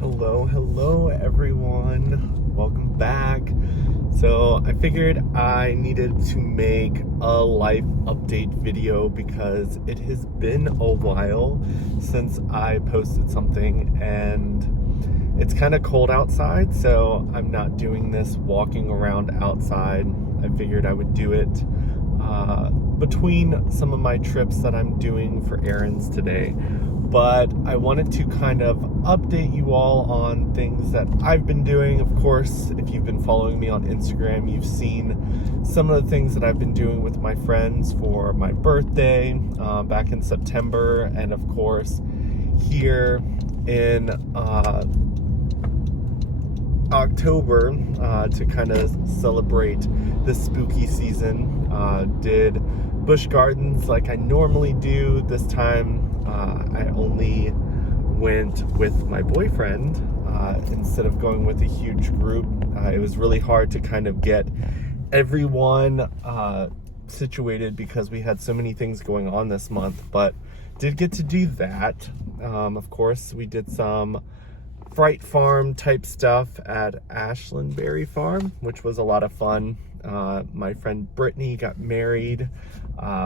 Hello everyone. Welcome back. So I figured I needed to make a life update video because it has been a while since I posted something and it's kind of cold outside, so I'm not doing this walking around outside. I figured I would do it between some of my trips that I'm doing for errands today. But I wanted to kind of update you all on things that I've been doing. Of course, if you've been following me on Instagram, you've seen some of the things that I've been doing with my friends for my birthday back in September. And of course, here in October, to kind of celebrate the spooky season, did Busch Gardens like I normally do. This time I only went with my boyfriend instead of going with a huge group. It was really hard to kind of get everyone situated because we had so many things going on this month, but did get to do that. Of course, we did some Fright Farm type stuff at Ashlandberry Farm, which was a lot of fun. My friend Brittany got married,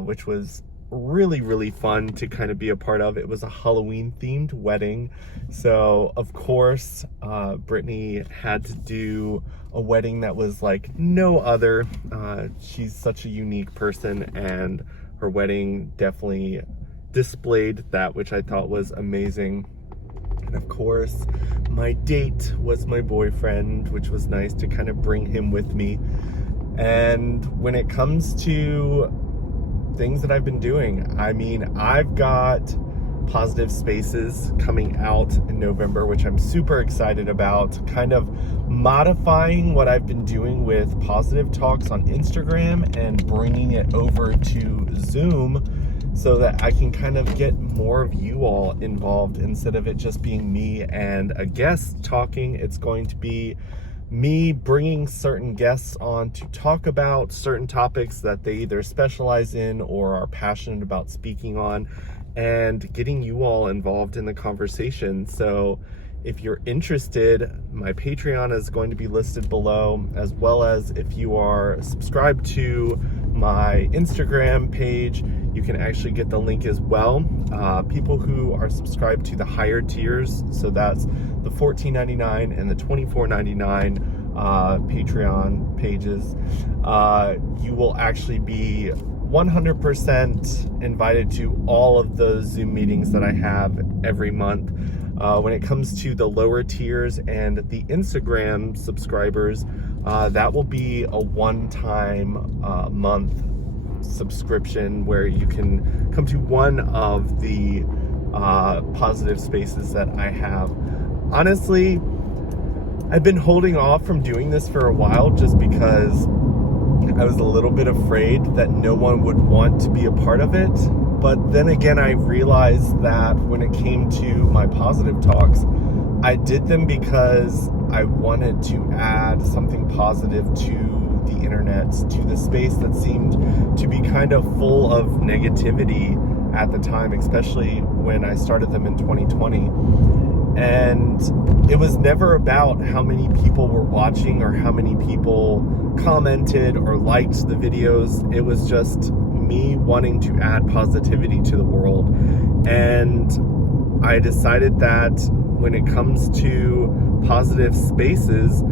which was really fun to kind of be a part of. It was a Halloween themed wedding, so of course Brittany had to do a wedding that was like no other. She's such a unique person, and her wedding definitely displayed that, which I thought was amazing. And of course my date was my boyfriend, which was nice to kind of bring him with me. And when it comes to things that I've been doing, I mean, I've got Positive Spaces coming out in November, which I'm super excited about, kind of modifying what I've been doing with Positive Talks on Instagram and bringing it over to Zoom so that I can kind of get more of you all involved instead of it just being me and a guest talking. It's going to be me bringing certain guests on to talk about certain topics that they either specialize in or are passionate about speaking on, and getting you all involved in the conversation. So if you're interested, my Patreon is going to be listed below, as well as if you are subscribed to my Instagram page, you can actually get the link as well. People who are subscribed to the higher tiers, so that's the $14.99 and the $24.99 Patreon pages, you will actually be 100% invited to all of those Zoom meetings that I have every month. When it comes to the lower tiers and the Instagram subscribers, that will be a one-time month subscription where you can come to one of the Positive Spaces that I have. Honestly, I've been holding off from doing this for a while just because I was a little bit afraid that no one would want to be a part of it. But then again, I realized that when it came to my Positive Talks, I did them because I wanted to add something positive to the internet, to the space that seemed to be kind of full of negativity at the time, especially when I started them in 2020. And it was never about how many people were watching or how many people commented or liked the videos. It was just me wanting to add positivity to the world. And I decided that when it comes to Positive Spaces,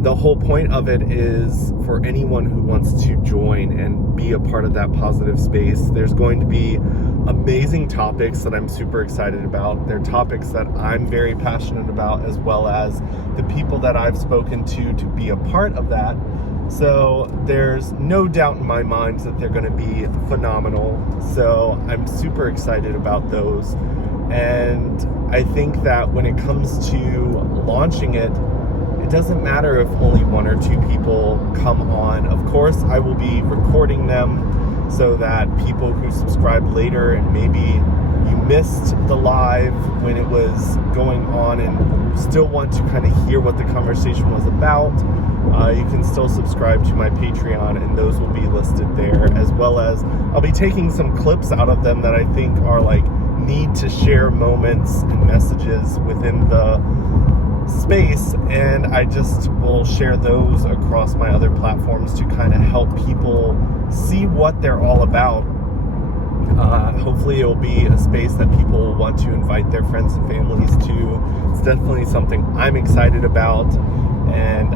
the whole point of it is for anyone who wants to join and be a part of that positive space. There's going to be amazing topics that I'm super excited about. They're topics that I'm very passionate about, as well as the people that I've spoken to be a part of that. So there's no doubt in my mind that they're going to be phenomenal. So I'm super excited about those. And I think that when it comes to launching it, it doesn't matter if only one or two people come on. Of course, I will be recording them so that people who subscribe later and maybe you missed the live when it was going on and still want to kind of hear what the conversation was about, you can still subscribe to my Patreon, and those will be listed there, as well as I'll be taking some clips out of them that I think are like need to share moments and messages within the space, and I just will share those across my other platforms to kind of help people see what they're all about. Hopefully it will be a space that people want to invite their friends and families to. It's definitely something I'm excited about, and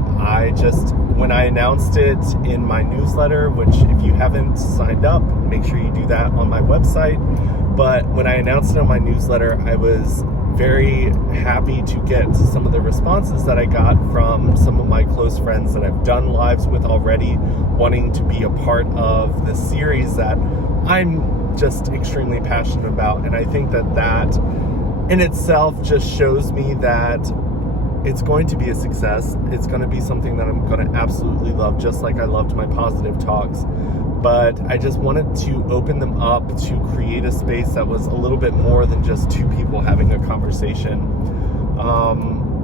when I announced it in my newsletter, which if you haven't signed up, make sure you do that on my website. But when I announced it on my newsletter, I was very happy to get some of the responses that I got from some of my close friends that I've done lives with already, wanting to be a part of the series that I'm just extremely passionate about. And I think that in itself just shows me that it's going to be a success. It's going to be something that I'm going to absolutely love, just like I loved my positive talks. But I just wanted to open them up to create a space that was a little bit more than just two people having a conversation.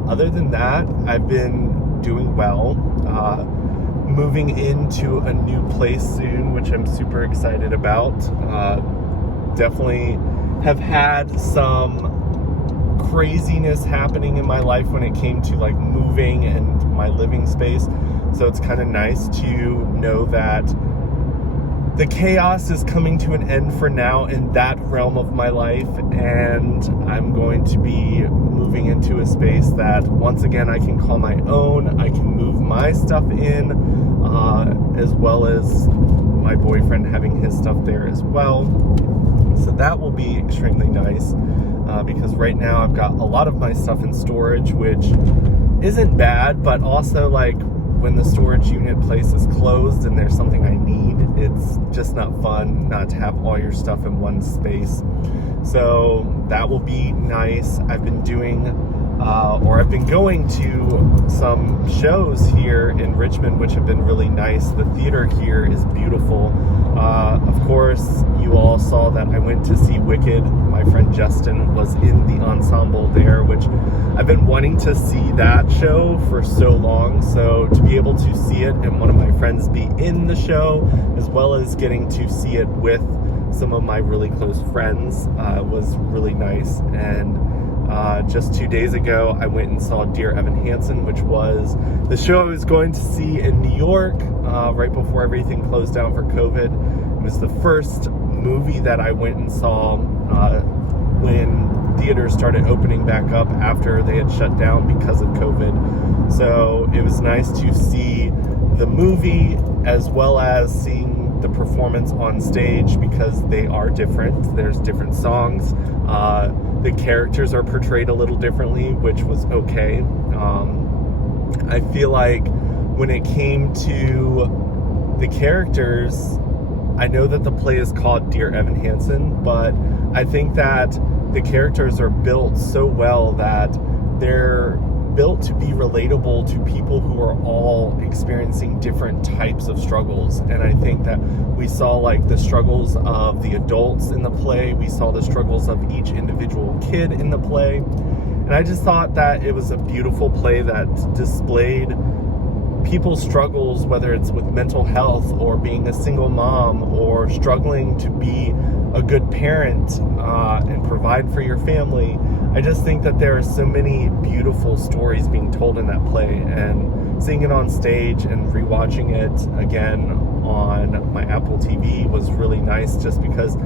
Other than that, I've been doing well. Moving into a new place soon, which I'm super excited about. Definitely have had some craziness happening in my life when it came to like moving and my living space. So it's kind of nice to know that the chaos is coming to an end for now in that realm of my life, and I'm going to be moving into a space that once again I can call my own. I can move my stuff in, as well as my boyfriend having his stuff there as well. So that will be extremely nice, because right now I've got a lot of my stuff in storage, which isn't bad, but also like when the storage unit place is closed and there's something I need, it's just not fun not to have all your stuff in one space. So that will be nice. I've been going to some shows here in Richmond, which have been really nice. The theater here is beautiful. Of course, you all saw that I went to see Wicked. My friend Justin was in the ensemble there, which I've been wanting to see that show for so long. So to be able to see it and one of my friends be in the show, as well as getting to see it with some of my really close friends, was really nice. And just 2 days ago, I went and saw Dear Evan Hansen, which was the show I was going to see in New York right before everything closed down for COVID. It was the first movie that I went and saw when theaters started opening back up after they had shut down because of COVID. So it was nice to see the movie as well as seeing the performance on stage, because they are different. There's different songs. The characters are portrayed a little differently, which was okay. I feel like when it came to the characters, I know that the play is called Dear Evan Hansen, but I think that the characters are built so well that they're built to be relatable to people who are all experiencing different types of struggles. And I think that we saw like the struggles of the adults in the play, we saw the struggles of each individual kid in the play, and I just thought that it was a beautiful play that displayed people's struggles, whether it's with mental health or being a single mom or struggling to be a good parent and provide for your family. I just think that there are so many beautiful stories being told in that play, and seeing it on stage and rewatching it again on my Apple TV was really nice, just because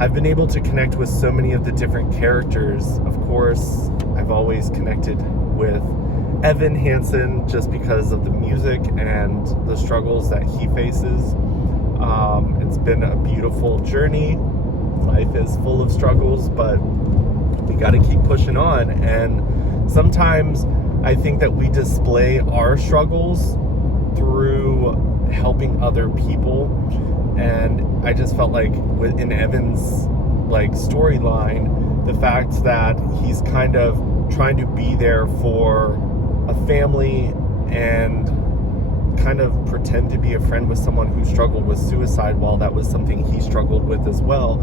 I've been able to connect with so many of the different characters. Of course, I've always connected with Evan Hansen just because of the music and the struggles that he faces. It's been a beautiful journey. Life is full of struggles, but we got to keep pushing on. And sometimes I think that we display our struggles through helping other people. And I just felt like in Evan's storyline, the fact that he's kind of trying to be there for a family and kind of pretend to be a friend with someone who struggled with suicide, while that was something he struggled with as well.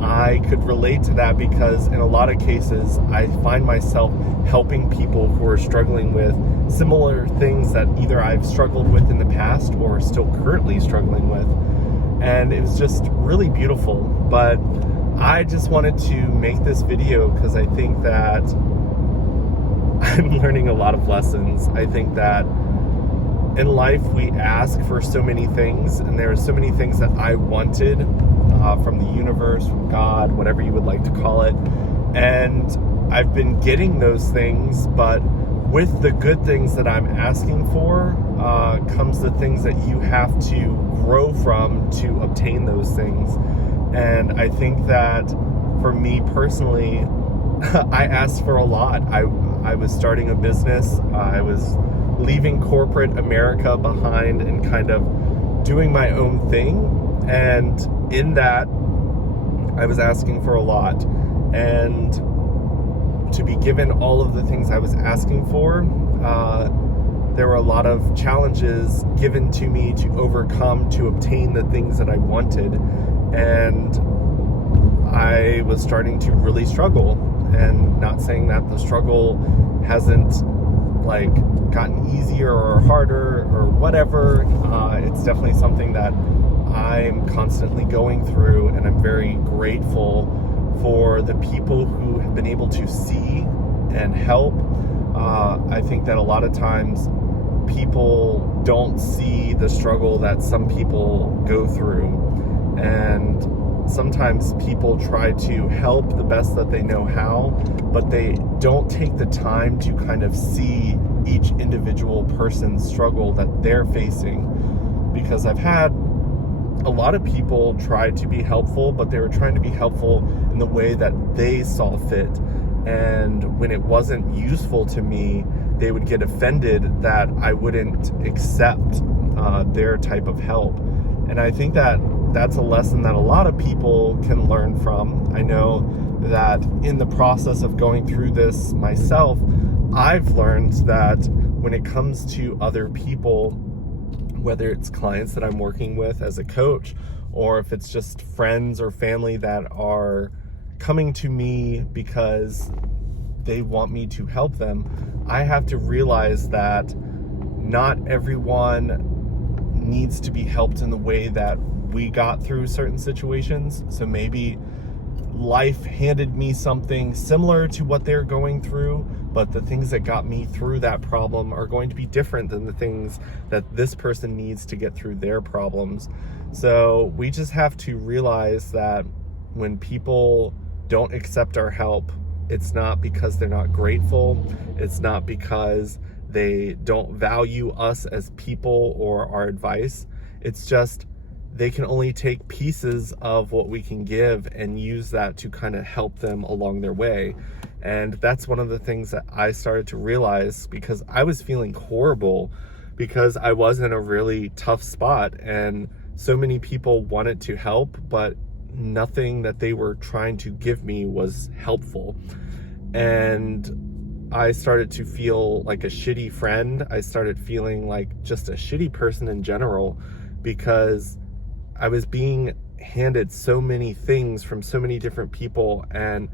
I could relate to that, because in a lot of cases I find myself helping people who are struggling with similar things that either I've struggled with in the past or still currently struggling with. And it was just really beautiful. But I just wanted to make this video because I think that I'm learning a lot of lessons. I think that in life we ask for so many things, and there are so many things that I wanted from the universe, from God, whatever you would like to call it. And I've been getting those things, but with the good things that I'm asking for comes the things that you have to grow from to obtain those things. And I think that for me personally, I asked for a lot. I was starting a business. I was leaving corporate America behind and kind of doing my own thing. And in that, I was asking for a lot. And to be given all of the things I was asking for, there were a lot of challenges given to me to overcome to obtain the things that I wanted. And I was starting to really struggle. And not saying that the struggle hasn't like gotten easier or harder or whatever. It's definitely something that I'm constantly going through, and I'm very grateful for the people who have been able to see and help. I think that a lot of times people don't see the struggle that some people go through, and sometimes people try to help the best that they know how, but they don't take the time to kind of see each individual person's struggle that they're facing. Because I've had a lot of people try to be helpful, but they were trying to be helpful in the way that they saw fit. And when it wasn't useful to me, they would get offended that I wouldn't accept their type of help. And I think that that's a lesson that a lot of people can learn from. I know that in the process of going through this myself, I've learned that when it comes to other people, whether it's clients that I'm working with as a coach, or if it's just friends or family that are coming to me because they want me to help them, I have to realize that not everyone needs to be helped in the way that we got through certain situations. So maybe life handed me something similar to what they're going through, but the things that got me through that problem are going to be different than the things that this person needs to get through their problems. So we just have to realize that when people don't accept our help, it's not because they're not grateful. It's not because they don't value us as people or our advice. It's just they can only take pieces of what we can give and use that to kind of help them along their way. And that's one of the things that I started to realize, because I was feeling horrible because I was in a really tough spot and so many people wanted to help, but nothing that they were trying to give me was helpful. And I started to feel like a shitty friend. I started feeling like just a shitty person in general, because I was being handed so many things from so many different people, and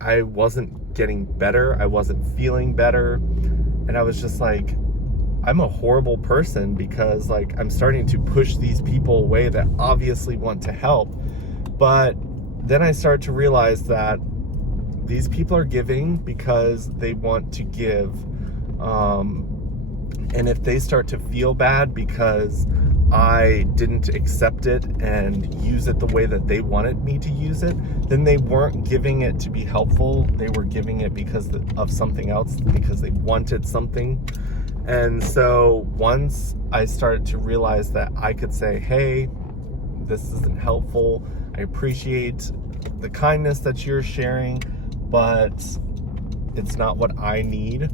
I wasn't getting better. I wasn't feeling better. And I was just like, I'm a horrible person, because like I'm starting to push these people away that obviously want to help. But then I started to realize that these people are giving because they want to give. And if they start to feel bad because I didn't accept it and use it the way that they wanted me to use it, then they weren't giving it to be helpful. They were giving it because of something else, because they wanted something. And so once I started to realize that I could say, hey, this isn't helpful. I appreciate the kindness that you're sharing, but it's not what I need.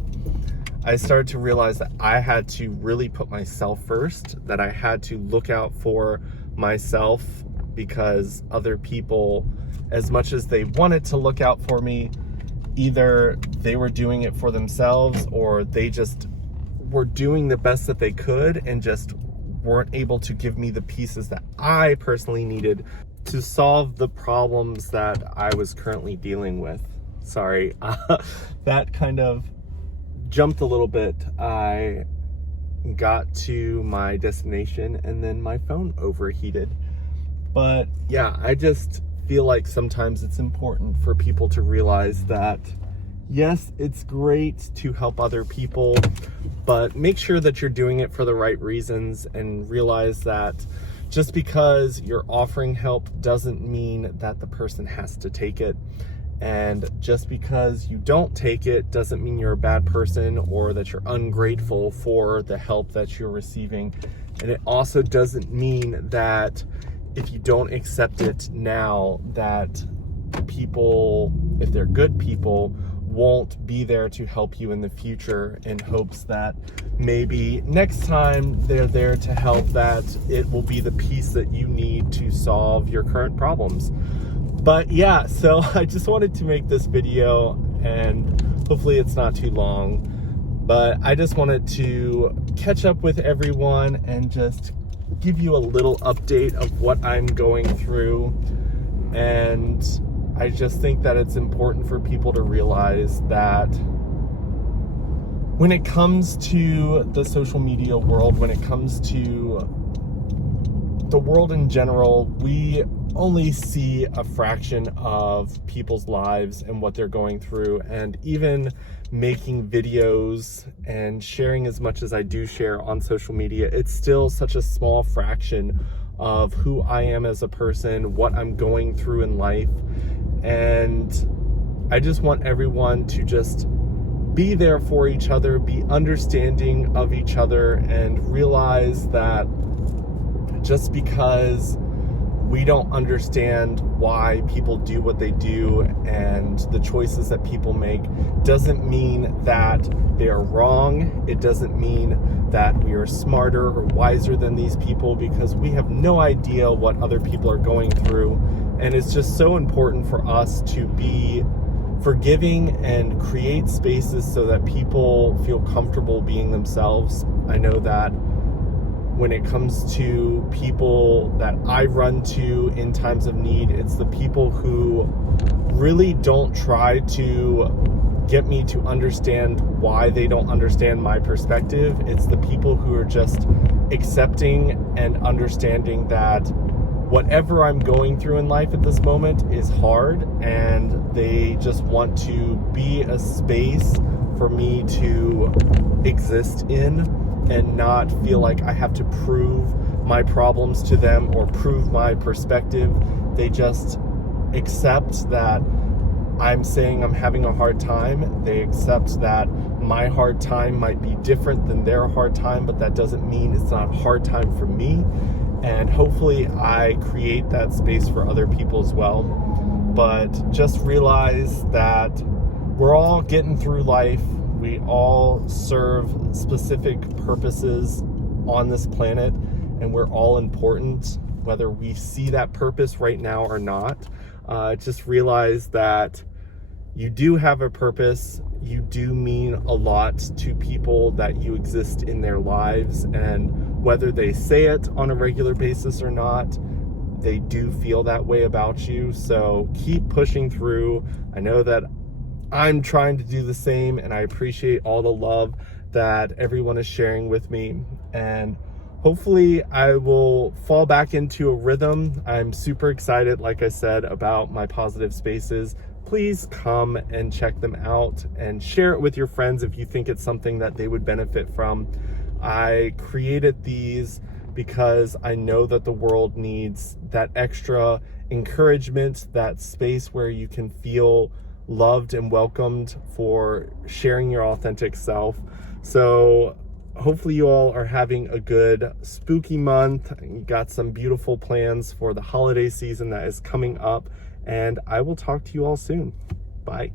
I started to realize that I had to really put myself first, that I had to look out for myself, because other people, as much as they wanted to look out for me, either they were doing it for themselves or they just were doing the best that they could and just weren't able to give me the pieces that I personally needed to solve the problems that I was currently dealing with. Sorry, that kind of jumped a little bit. I got to my destination and then my phone overheated. But yeah, I just feel like sometimes it's important for people to realize that, yes, it's great to help other people, but make sure that you're doing it for the right reasons, and realize that just because you're offering help doesn't mean that the person has to take it. And just because you don't take it doesn't mean you're a bad person or that you're ungrateful for the help that you're receiving. And it also doesn't mean that if you don't accept it now, that people, if they're good people, won't be there to help you in the future, in hopes that maybe next time they're there to help, that it will be the piece that you need to solve your current problems. But yeah, so I just wanted to make this video, and hopefully it's not too long, but I just wanted to catch up with everyone and just give you a little update of what I'm going through. And I just think that it's important for people to realize that when it comes to the social media world, when it comes to the world in general, we only see a fraction of people's lives and what they're going through. And even making videos and sharing as much as I do share on social media, it's still such a small fraction of who I am as a person, what I'm going through in life. And I just want everyone to just be there for each other, be understanding of each other, and realize that just because we don't understand why people do what they do and the choices that people make doesn't mean that they are wrong. It doesn't mean that we are smarter or wiser than these people, because we have no idea what other people are going through. And it's just so important for us to be forgiving and create spaces so that people feel comfortable being themselves. I know that when it comes to people that I run to in times of need, it's the people who really don't try to get me to understand why they don't understand my perspective. It's the people who are just accepting and understanding that whatever I'm going through in life at this moment is hard, and they just want to be a space for me to exist in and not feel like I have to prove my problems to them or prove my perspective. They just accept that I'm saying I'm having a hard time. They accept that my hard time might be different than their hard time, but that doesn't mean it's not a hard time for me. And hopefully I create that space for other people as well. But just realize that we're all getting through life. We all serve specific purposes on this planet, and we're all important, whether we see that purpose right now or not. Just realize that you do have a purpose. You do mean a lot to people that you exist in their lives, and whether they say it on a regular basis or not, they do feel that way about you. So keep pushing through. I know that I'm trying to do the same, and I appreciate all the love that everyone is sharing with me. And hopefully I will fall back into a rhythm. I'm super excited, like I said, about my positive spaces. Please come and check them out and share it with your friends if you think it's something that they would benefit from. I created these because I know that the world needs that extra encouragement, that space where you can feel loved and welcomed for sharing your authentic self. So hopefully you all are having a good spooky month. You got some beautiful plans for the holiday season that is coming up, and I will talk to you all soon. Bye.